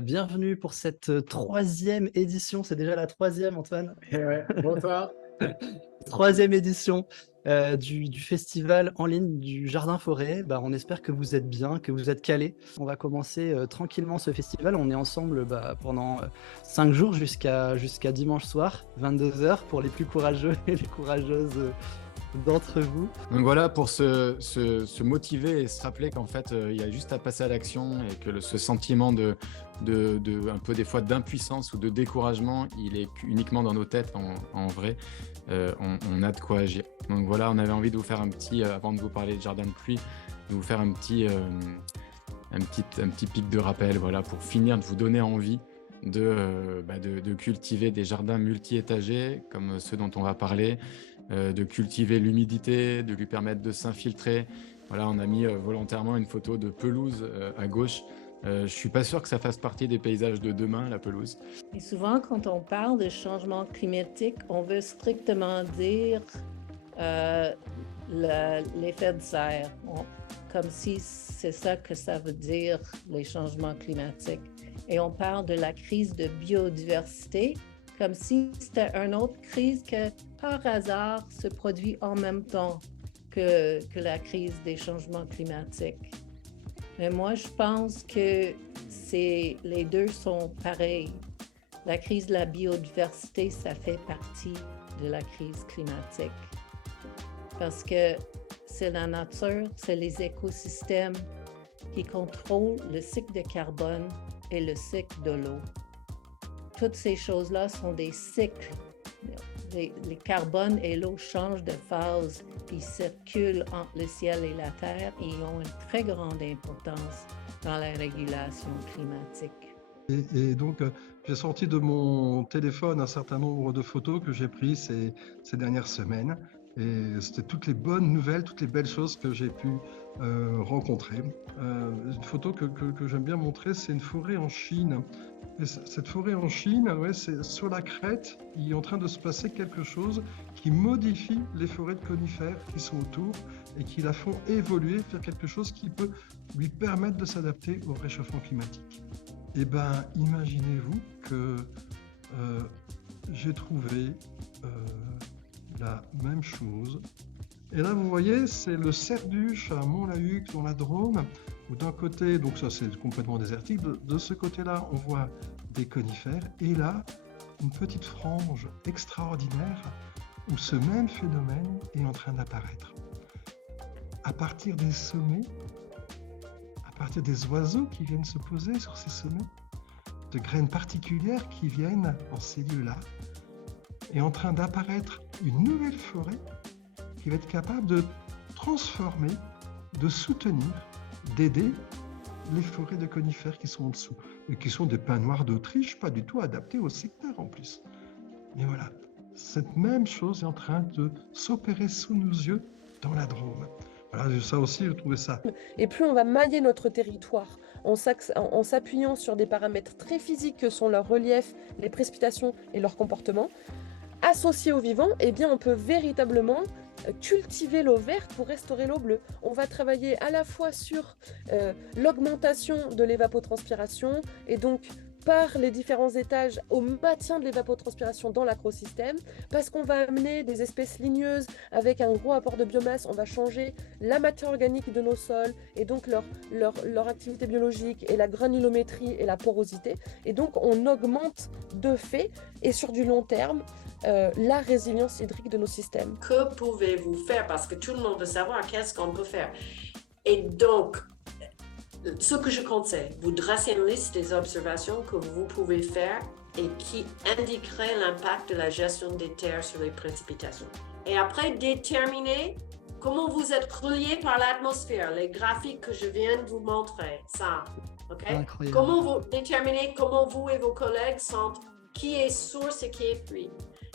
Bienvenue pour cette troisième édition. C'est déjà la troisième, Antoine. Eh ouais, bonsoir. Troisième édition du festival en ligne du Jardin Forêt. On espère que vous êtes bien, que vous êtes calés. On va commencer tranquillement ce festival. On est ensemble pendant 5 jours jusqu'à dimanche soir, 22 h pour les plus courageux et les courageuses d'entre vous. Donc voilà, pour se motiver et se rappeler qu'en fait, il y a juste à passer à l'action et que ce sentiment un peu des fois d'impuissance ou de découragement, il est uniquement dans nos têtes en vrai. On a de quoi agir. Donc voilà, on avait envie de vous faire avant de vous parler de jardin de pluie, de vous faire un petit pic de rappel, voilà, pour finir de vous donner envie de cultiver des jardins multi-étagés comme ceux dont on va parler, de cultiver l'humidité, de lui permettre de s'infiltrer. Voilà, on a mis volontairement une photo de pelouse à gauche. Je suis pas sûr que ça fasse partie des paysages de demain, la pelouse. Et souvent, quand on parle de changement climatique, on veut strictement dire l'effet de serre, comme si c'est ça que ça veut dire, les changements climatiques. Et on parle de la crise de biodiversité, comme si c'était une autre crise que, par hasard, se produit en même temps que la crise des changements climatiques. Mais moi, je pense que les deux sont pareils. La crise de la biodiversité, ça fait partie de la crise climatique. Parce que c'est la nature, c'est les écosystèmes qui contrôlent le cycle de carbone et le cycle de l'eau. Toutes ces choses-là sont des cycles. Les carbones et l'eau changent de phase, puis circulent entre le ciel et la terre et ils ont une très grande importance dans la régulation climatique. Et donc, j'ai sorti de mon téléphone un certain nombre de photos que j'ai prises ces dernières semaines. Et c'était toutes les bonnes nouvelles, toutes les belles choses que j'ai pu rencontrer. Une photo que j'aime bien montrer, c'est une forêt en Chine. Et cette forêt en Chine, c'est sur la crête, il est en train de se passer quelque chose qui modifie les forêts de conifères qui sont autour et qui la font évoluer vers quelque chose qui peut lui permettre de s'adapter au réchauffement climatique. Eh bien, imaginez-vous que j'ai trouvé la même chose. Et là, vous voyez, c'est le Cerduche à Mont-la-Huc dans la Drôme, où d'un côté, donc ça c'est complètement désertique, de ce côté-là, on voit des conifères, et là, une petite frange extraordinaire où ce même phénomène est en train d'apparaître. À partir des sommets, à partir des oiseaux qui viennent se poser sur ces sommets, de graines particulières qui viennent en ces lieux-là, est en train d'apparaître une nouvelle forêt qui va être capable de transformer, de soutenir, d'aider les forêts de conifères qui sont en dessous, et qui sont des pins noirs d'Autriche, pas du tout adaptés au secteur en plus. Mais voilà, cette même chose est en train de s'opérer sous nos yeux dans la Drôme. Voilà, ça aussi, je trouvais ça. Et plus on va mailler notre territoire en s'appuyant sur des paramètres très physiques que sont leur relief, les précipitations et leur comportement, associés au vivant, eh bien on peut véritablement cultiver l'eau verte pour restaurer l'eau bleue. On va travailler à la fois sur l'augmentation de l'évapotranspiration et donc par les différents étages au maintien de l'évapotranspiration dans l'acrosystème, parce qu'on va amener des espèces ligneuses avec un gros apport de biomasse, on va changer la matière organique de nos sols et donc leur activité biologique et la granulométrie et la porosité. Et donc on augmente de fait et sur du long terme la résilience hydrique de nos systèmes. Que pouvez-vous faire? Parce que tout le monde veut savoir qu'est-ce qu'on peut faire. Et donc, ce que je conseille, vous dressez une liste des observations que vous pouvez faire et qui indiqueraient l'impact de la gestion des terres sur les précipitations. Et après, déterminez comment vous êtes relié par l'atmosphère, les graphiques que je viens de vous montrer, ça, ok? Incroyable. Comment vous déterminez comment vous et vos collègues sentent qui est source et qui est puits.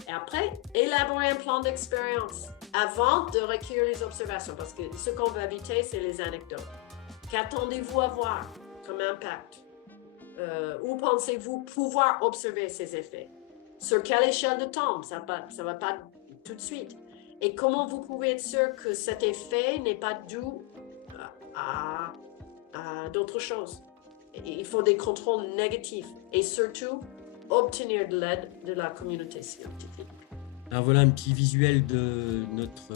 Et après, élaborer un plan d'expérience avant de recueillir les observations, parce que ce qu'on veut éviter, c'est les anecdotes. Qu'attendez-vous à voir comme impact? Où pensez-vous pouvoir observer ces effets? Sur quelle échelle de temps? Ça ne va pas tout de suite. Et comment vous pouvez être sûr que cet effet n'est pas dû à d'autres choses? il faut des contrôles négatifs et surtout obtenir de l'aide de la communauté scientifique. Alors voilà un petit visuel de notre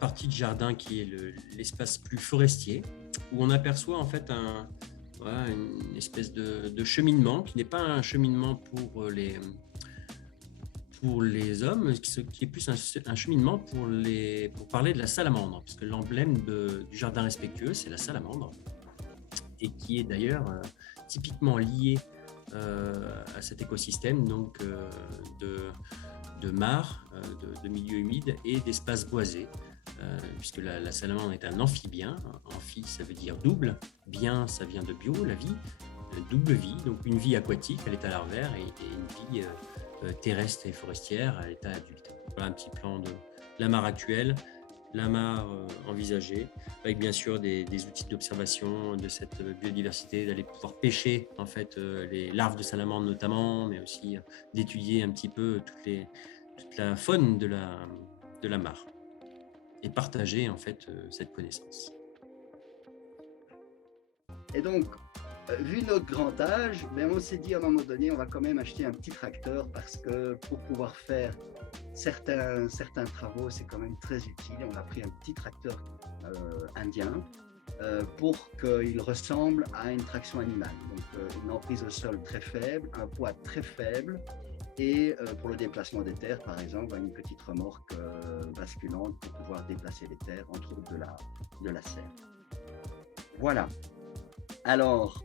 partie de jardin qui est l'espace plus forestier, où on aperçoit en fait une espèce de cheminement qui n'est pas un cheminement pour les hommes, qui est plus un cheminement pour parler de la salamandre, puisque l'emblème du jardin respectueux, c'est la salamandre, et qui est d'ailleurs typiquement liée à cet écosystème donc de mares, de milieux humides et d'espaces boisés, puisque la salamandre est un amphibien. Amphi, ça veut dire double, bien, ça vient de bio, la vie, double vie, donc une vie aquatique à l'état larvaire et une vie terrestre et forestière à l'état adulte. Voilà un petit plan de la mare actuelle, la mare envisagée, avec bien sûr des outils d'observation de cette biodiversité, d'aller pouvoir pêcher en fait les larves de salamandre notamment, mais aussi d'étudier un petit peu toute la faune de la mare et partager en fait cette connaissance. Et donc, vu notre grand âge, on s'est dit à un moment donné, on va quand même acheter un petit tracteur parce que pour pouvoir faire certains travaux, c'est quand même très utile. On a pris un petit tracteur indien pour qu'il ressemble à une traction animale. Donc, une emprise au sol très faible, un poids très faible et pour le déplacement des terres, par exemple, une petite remorque basculante pour pouvoir déplacer les terres, entre autres de la serre. Voilà. Alors,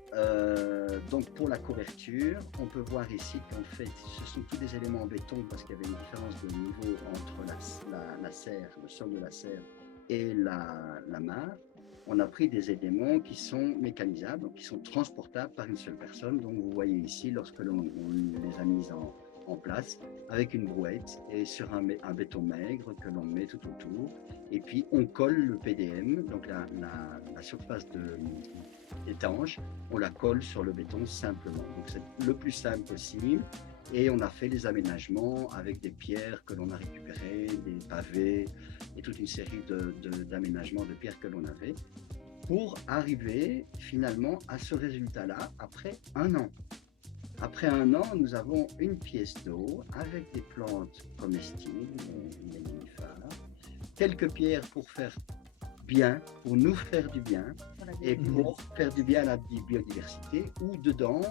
donc pour la couverture, on peut voir ici qu'en fait, ce sont tous des éléments en béton parce qu'il y avait une différence de niveau entre la serre, le sol de la serre et la mare. On a pris des éléments qui sont mécanisables, donc qui sont transportables par une seule personne. Donc vous voyez ici, lorsque l'on les a mis en place, avec une brouette et sur un béton maigre que l'on met tout autour. Et puis on colle le PDM, donc la surface étanche, on la colle sur le béton simplement. Donc c'est le plus simple possible. Et on a fait des aménagements avec des pierres que l'on a récupérées, des pavés et toute une série d'aménagements de pierres que l'on avait pour arriver finalement à ce résultat-là après un an. Après un an, nous avons une pièce d'eau avec des plantes comestibles, les nénuphars, quelques pierres pour nous faire du bien et pour faire du bien à la biodiversité, où dedans,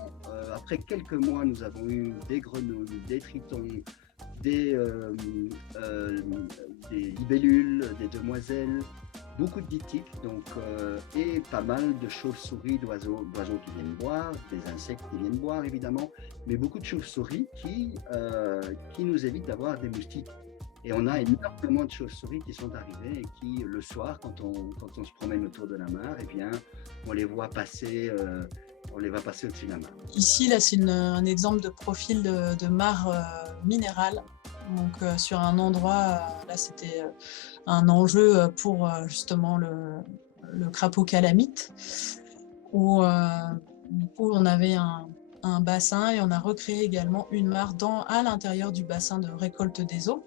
après quelques mois, nous avons eu des grenouilles, des tritons, des libellules, des demoiselles, beaucoup de ditiques, donc, et pas mal de chauves-souris, d'oiseaux qui viennent boire, des insectes qui viennent boire évidemment, mais beaucoup de chauves-souris qui nous évitent d'avoir des moustiques. Et on a énormément de chauves-souris qui sont arrivées et qui, le soir, quand on se promène autour de la mare, eh bien, on les voit passer au-dessus de la mare. Ici, là, c'est un exemple de profil de mare minérale. Donc, sur un endroit, là, c'était un enjeu pour justement le crapaud calamite, où du coup, on avait un bassin et on a recréé également une mare à l'intérieur du bassin de récolte des eaux,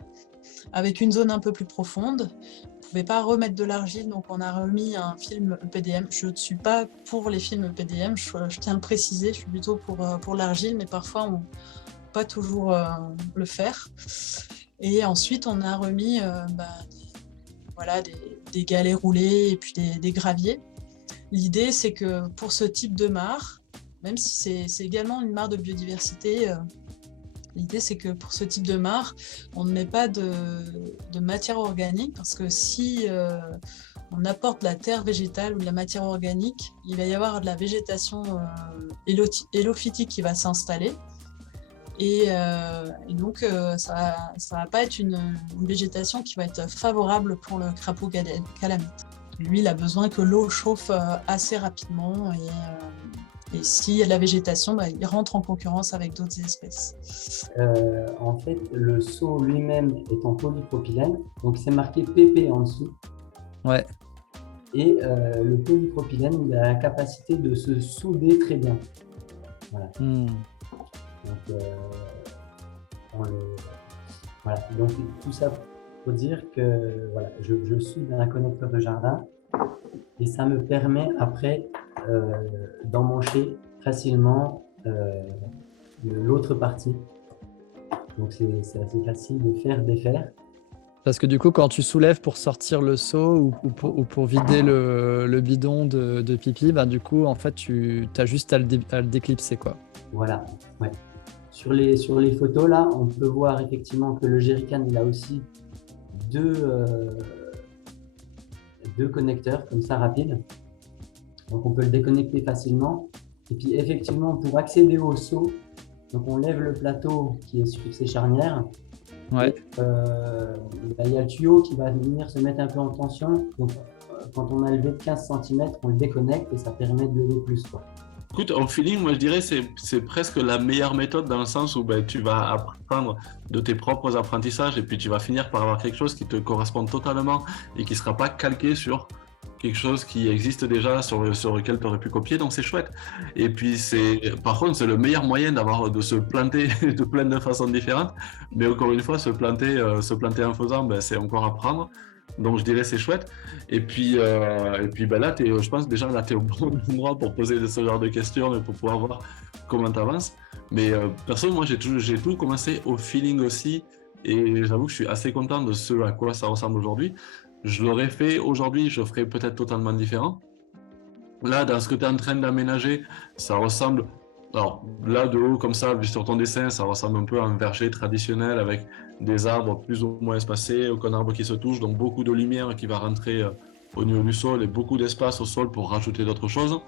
avec une zone un peu plus profonde. On ne pouvait pas remettre de l'argile, donc on a remis un film EPDM. Je ne suis pas pour les films EPDM, je tiens à le préciser, je suis plutôt pour l'argile, mais parfois on ne peut pas toujours le faire. Et ensuite, on a remis des galets roulés et puis des graviers. L'idée, c'est que pour ce type de mare, même si c'est également une mare de biodiversité, l'idée, c'est que pour ce type de mare, on ne met pas de matière organique, parce que si on apporte de la terre végétale ou de la matière organique, il va y avoir de la végétation hélophytique qui va s'installer. Et donc, ça va pas être une végétation qui va être favorable pour le crapaud calamite. Lui, il a besoin que l'eau chauffe assez rapidement et s'il y a de la végétation, il rentre en concurrence avec d'autres espèces. En fait, le seau lui-même est en polypropylène, donc c'est marqué PP en dessous. Ouais. Et le polypropylène, il a la capacité de se souder très bien. Voilà. Donc, donc tout ça pour dire que voilà, je soude un connecteur de jardin et ça me permet après d'emmancher facilement l'autre partie. Donc c'est assez facile de faire, défaire. Parce que du coup, quand tu soulèves pour sortir le seau ou pour vider le bidon de pipi, ben, du coup, en fait, tu as juste à le déclipser, quoi. Voilà, ouais. Sur les photos, là, on peut voir effectivement que le jerrycan, il a aussi deux connecteurs comme ça rapides. Donc on peut le déconnecter facilement. Et puis effectivement, pour accéder au seau, donc on lève le plateau qui est sur ces charnières. Ouais. Et, il y a le tuyau qui va venir se mettre un peu en tension. Donc quand on a levé de 15 cm, on le déconnecte et ça permet de lever plus, quoi. Écoute, en feeling, moi je dirais c'est presque la meilleure méthode dans le sens où tu vas apprendre de tes propres apprentissages et puis tu vas finir par avoir quelque chose qui te correspond totalement et qui ne sera pas calqué sur quelque chose qui existe déjà sur lequel tu aurais pu copier, donc c'est chouette. Et puis par contre, c'est le meilleur moyen de se planter de plein de façons différentes, mais encore une fois, se planter en faisant, c'est encore apprendre. Donc je dirais c'est chouette. Et puis là, je pense déjà là tu es au bon endroit pour poser ce genre de questions et pour pouvoir voir comment tu avances. Mais perso, moi j'ai tout commencé au feeling aussi et j'avoue que je suis assez content de ce à quoi ça ressemble aujourd'hui. Je l'aurais fait aujourd'hui, je ferais peut-être totalement différent. Là, dans ce que tu es en train d'aménager, ça ressemble... Alors là, de haut, comme ça, vu sur ton dessin, ça ressemble un peu à un verger traditionnel avec des arbres plus ou moins espacés, aucun arbre qui se touche, donc beaucoup de lumière qui va rentrer au niveau du sol et beaucoup d'espace au sol pour rajouter d'autres choses.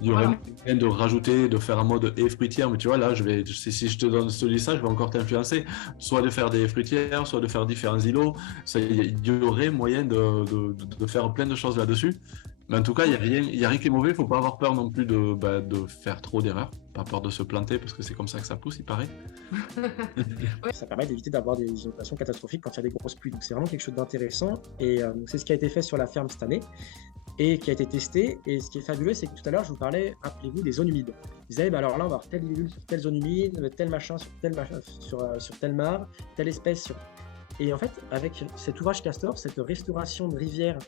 Il y aurait moyen de rajouter, de faire un mode haies fruitières, mais tu vois, là, si je te dis ça, je vais encore t'influencer, soit de faire des haies fruitières, soit de faire différents îlots. Il y aurait moyen de faire plein de choses là-dessus. Mais en tout cas, il n'y a rien qui est mauvais, il ne faut pas avoir peur non plus de faire trop d'erreurs, pas peur de se planter parce que c'est comme ça que ça pousse, il paraît. Ça permet d'éviter d'avoir des inondations catastrophiques quand il y a des grosses pluies, donc c'est vraiment quelque chose d'intéressant et c'est ce qui a été fait sur la ferme cette année et qui a été testé. Et ce qui est fabuleux, c'est que tout à l'heure, je vous parlais, rappelez-vous, des zones humides. Je disais, alors là, on va avoir telle libellule sur telle zone humide, tel machin sur telle mare, telle espèce sur... Et en fait, avec cet ouvrage Castor, cette restauration de rivières,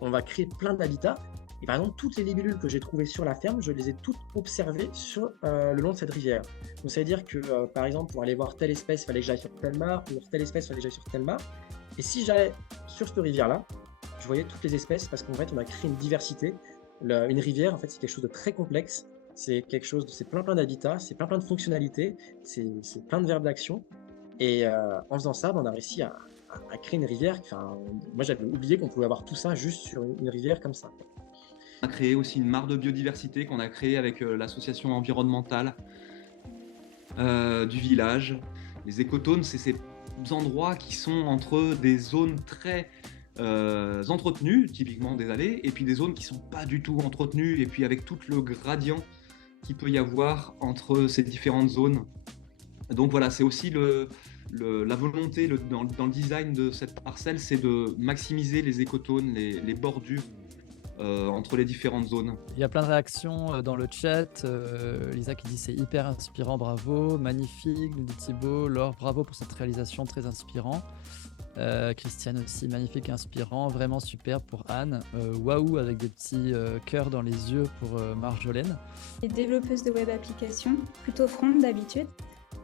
on va créer plein d'habitats. Et par exemple, toutes les libellules que j'ai trouvées sur la ferme, je les ai toutes observées sur le long de cette rivière. Donc ça veut dire que, par exemple, pour aller voir telle espèce, il fallait que j'aille sur telle mare, pour telle espèce, il fallait que j'aille sur telle mare. Et si j'allais sur cette rivière-là, je voyais toutes les espèces parce qu'en fait, on a créé une diversité. Une rivière, en fait, c'est quelque chose de très complexe. C'est plein d'habitats, c'est plein de fonctionnalités, c'est plein de verbes d'action. Et en faisant ça, on a réussi à créer une rivière. Moi, j'avais oublié qu'on pouvait avoir tout ça juste sur une rivière comme ça. On a créé aussi une mare de biodiversité qu'on a créée avec l'association environnementale du village. Les écotones, c'est ces endroits qui sont entre des zones très entretenues, typiquement des allées, et puis des zones qui ne sont pas du tout entretenues, et puis avec tout le gradient qu'il peut y avoir entre ces différentes zones. Donc voilà, c'est aussi la volonté dans le design de cette parcelle, c'est de maximiser les écotones, les bordures entre les différentes zones. Il y a plein de réactions dans le chat. Lisa qui dit c'est hyper inspirant, bravo, magnifique, nous dit Thibaut. Laure, bravo pour cette réalisation, très inspirant. Christiane aussi, magnifique et inspirant, vraiment super pour Anne. Waouh, avec des petits cœurs dans les yeux pour Marjolaine. Développeuse de web applications, plutôt front d'habitude.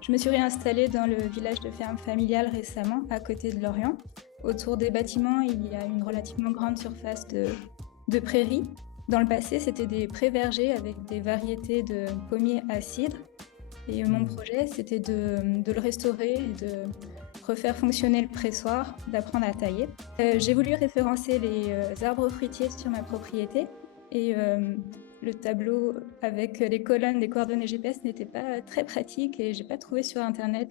Je me suis réinstallée dans le village de ferme familiale récemment, à côté de Lorient. Autour des bâtiments, il y a une relativement grande surface de prairies. Dans le passé, c'était des prés-vergers avec des variétés de pommiers à cidre. Et mon projet, c'était de le restaurer et de refaire fonctionner le pressoir, d'apprendre à tailler. J'ai voulu référencer les arbres fruitiers sur ma propriété et le tableau avec les colonnes des coordonnées GPS n'était pas très pratique et j'ai pas trouvé sur Internet,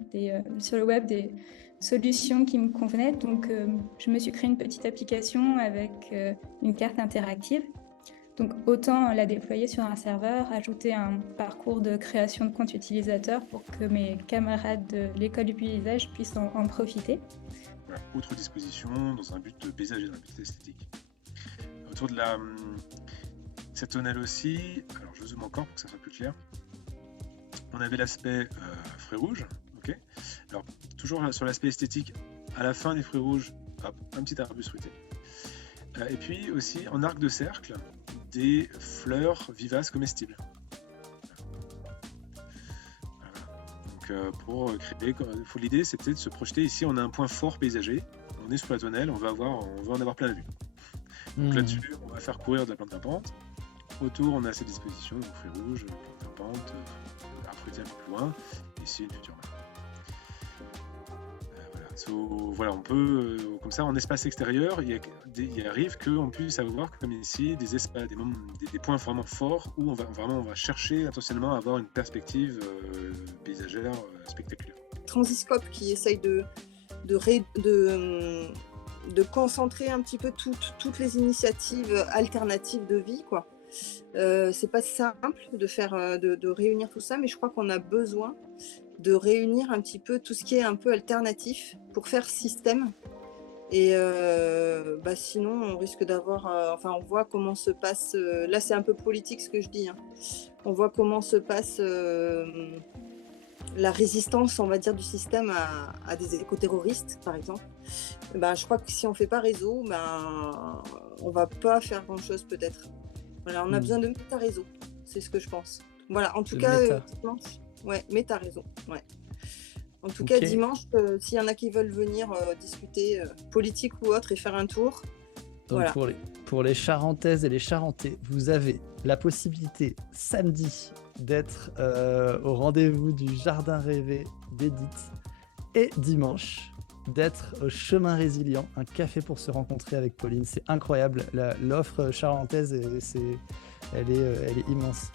sur le web, des solutions qui me convenaient. Donc, je me suis créé une petite application avec une carte interactive. Donc, autant la déployer sur un serveur, ajouter un parcours de création de compte utilisateur pour que mes camarades de l'école du paysage puissent en profiter. Autre disposition dans un but de paysage et dans un but esthétique. Autour de cette tonnelle aussi, alors je zoome encore pour que ça soit plus clair. On avait l'aspect fruits rouges, ok. Alors toujours sur l'aspect esthétique, à la fin des fruits rouges, hop, un petit arbuste fruité. Et puis aussi en arc de cercle, des fleurs vivaces comestibles. Voilà. Donc pour créer, l'idée c'est peut-être de se projeter. Ici on a un point fort paysager, on est sur la tonnelle, on va en avoir plein la vue. Donc là-dessus on va faire courir de la plante grimpante. Autour on a ces dispositions, donc fruits rouges, plante grimpante, arbre fruitier un peu plus loin, ici une future mare. Voilà, on peut, comme ça, en espace extérieur, il arrive qu'on puisse avoir, comme ici, des points vraiment forts où on va chercher intentionnellement à avoir une perspective paysagère spectaculaire. Transiscope qui essaye de concentrer un petit peu toutes les initiatives alternatives de vie, quoi. C'est pas simple de réunir tout ça, mais je crois qu'on a besoin de réunir un petit peu tout ce qui est un peu alternatif pour faire système. Et sinon, on risque d'avoir... on voit comment se passe... là, c'est un peu politique ce que je dis. Hein. On voit comment se passe la résistance, on va dire, du système à des éco-terroristes, par exemple. Je crois que si on ne fait pas réseau, on ne va pas faire grand-chose, peut-être. Voilà, on a besoin de méta-réseau. C'est ce que je pense. Voilà, en tout cas... Ouais, mais t'as raison. Ouais. En tout cas, dimanche, s'il y en a qui veulent venir discuter politique ou autre et faire un tour. Donc voilà. pour les Charentaises et les Charentais, vous avez la possibilité samedi d'être au rendez-vous du Jardin Rêvé d'Edith et dimanche d'être au Chemin Résilient, un café pour se rencontrer avec Pauline. C'est incroyable. L'offre charentaise, elle est immense.